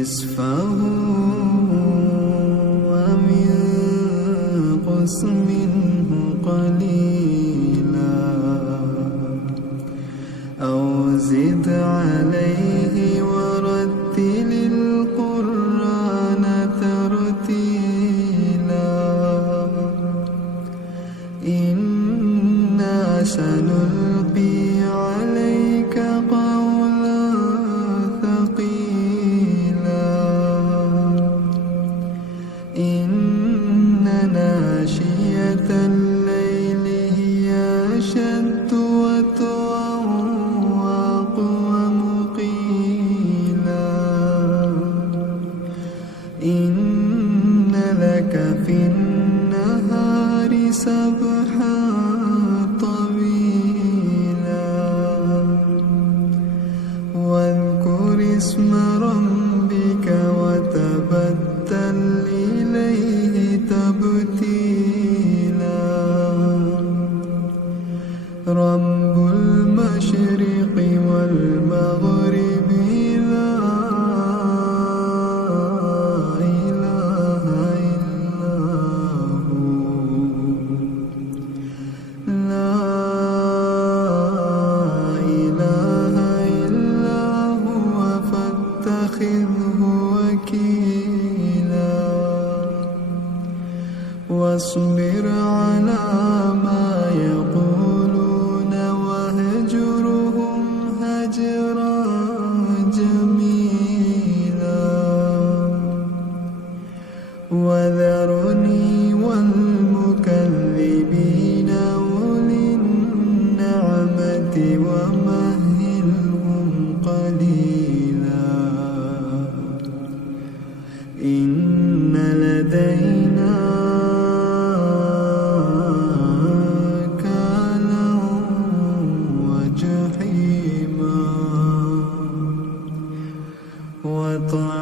نصفه وانقص منه قليلا أو زد عليه ورتل القرآن ترتيلا إنا سنلقي عليك قولا ثقيلا إن ناشئة الليل هي أشد وطئا وأقوم قيلا إن لك في النهار سبحا طويلا واذكر اسم ربك وتبتل إليه تبتيلا رب المشرق والمغرب لا إله إلا هو لا إله إلا هو فاتخذه وكيلا واصبر على ما يقولون واهجرهم هجرا جميلا وذرني والمكذبين أولي النعمة ومهلهم قليلا إن لدينا أنكالا وجحيما وطعاما